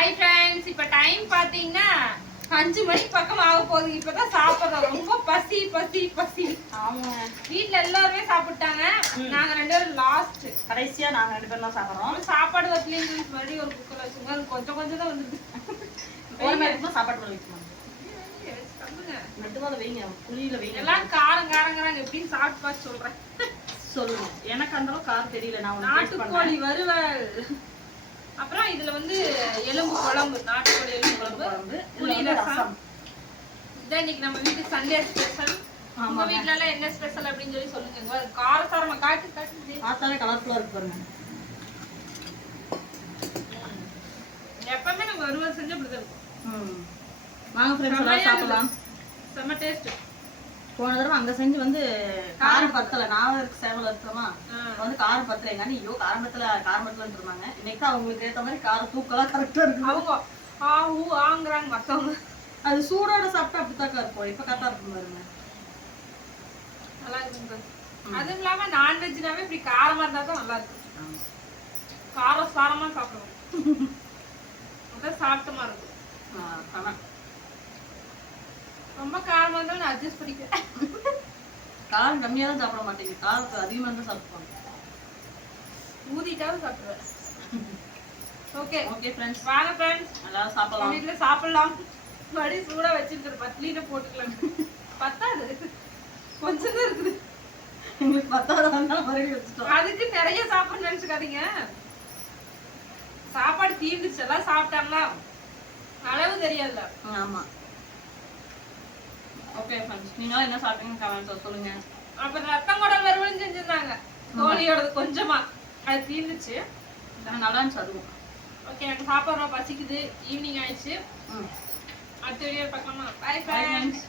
Hi friends, இப்போ time பார்த்தீங்கன்னா 5 மணிக்கு பக்கம் ஆக போகுது. இப்பதான் சாப்பிட்றோம். ரொம்ப பசி பசி பசி. ஆமா, வீட்ல எல்லாருமே சாப்பிட்டாங்க. நாங்க 2 பேரும் லாஸ்ட். கடைசியா நாங்க 2 பேரும் தான் சாப்பிடுறோம். சாப்பாடு வரலைன்னு மறுபடியும் ஒரு குக்கர் வச்சுங்க. அது கொஞ்சம் கொஞ்சம் தான் வந்துருக்கு. சாப்பாடு பண்ண வைக்கணும். மெதுவாக வைங்க, புளியில வைங்க. எல்லாம் காரம் காரங்கிறாங்க. எப்படின்னு சாப்பிட்டு பார்த்து சொல்றேன். சொல்லுங்க. எனக்கு அந்த அளவுக்கு காரம் தெரியல. நான் நாட்டுக்கோழி வறுவல், அப்புறம் இதுல வந்து எலும்பு குழம்பு, நாட்டுக்கோழி எலும்பு குழம்பு, புளி ரசம். இதான் இன்னைக்கு நம்ம வீட்டுக்கு சண்டே ஸ்பெஷல். உங்க வீட்ல எல்லாம் என்ன ஸ்பெஷல் அப்படின்னு சொல்லி சொல்லுங்க. காரசாரமா காட்டு காட்டு பார்த்தாலே கலர்ஃபுல்லா இருக்கு பாருங்க. எப்பவுமே நம்ம வறுவல் செஞ்சு அப்படிதான் இருக்கும். வாங்க ஃப்ரெண்ட்ஸ், எல்லாம் சாப்பிடலாம். செம்ம டேஸ்ட். போன தடவை அங்க செஞ்சு வந்து காரம் பத்தல. நான் சேவல் இருக்கிறோமா, வந்து காரம் பத்தலைங்க. ஐயோ காரம் பத்தலன்னு இருந்தாங்க. இன்னைக்கு அவங்களுக்கு ஏற்ற மாதிரி காரம் தூக்கலாம் கரெக்டா இருக்கு. அவங்க ஆங்குறாங்க மத்தவங்க. அது சூடோட சாப்பிட்டா அப்படித்தாக்கா இருக்கும். இப்ப கரெக்டா இருக்கும் பாருங்க, நல்லா இருக்கும். அதுவும் இல்லாம நான்வெஜ்னாவே இப்படி காரமா இருந்தா தான் நல்லா இருக்கும். காரம் சாரமா சாப்பிடுவோம். அதான் சாப்பிட்டமா இருக்கும். ரொம்ப காரமா இருந்தாலும் நான் அட்ஜஸ்ட் பண்ணிக்கிறேன். காரம் கம்மியா தான் சாப்பிட மாட்டேங்க, காரத்துக்கு அதிகமா தான் சாப்பிடுவாங்க. ஊதிட்டாவது சாப்பிடுவேன். ஓகே ஓகே ஃப்ரெண்ட்ஸ், வாங்க ஃப்ரெண்ட்ஸ் எல்லாரும் சாப்பிடலாம். வீட்டுல சாப்பிடலாம். மடி சூடா வச்சிருக்கிற பட்லியில போட்டுக்கலாம். பத்தாது, கொஞ்சம் தான் இருக்குது. உங்களுக்கு பத்தாதான் மறுபடியும் வச்சுட்டோம். அதுக்கு நிறைய சாப்பிட நினைச்சுக்காதீங்க. சாப்பாடு தீர்ந்துச்சு, எல்லாம் சாப்பிட்டாங்களா, அளவு தெரியாதுல. ஆமா. ஓகே ஃப்ரெண்ட்ஸ், நீங்க என்ன சாப்பிட்டீங்கன்னு கமெண்ட்ஸ்ல சொல்லுங்க. அப்புறம் ரத்தம் குடல் வறுவல் செஞ்சிருந்தாங்க, கோழியோடது கொஞ்சமா. அது தீர்ந்துச்சு, நல்லா இருந்துச்சு அதுவும். ஓகே, எனக்கு சாப்பிட்றோம், பசிக்குது. ஈவினிங் ஆயிடுச்சு. அடுத்த வீடியோ பார்க்கலாமா? Bye friends.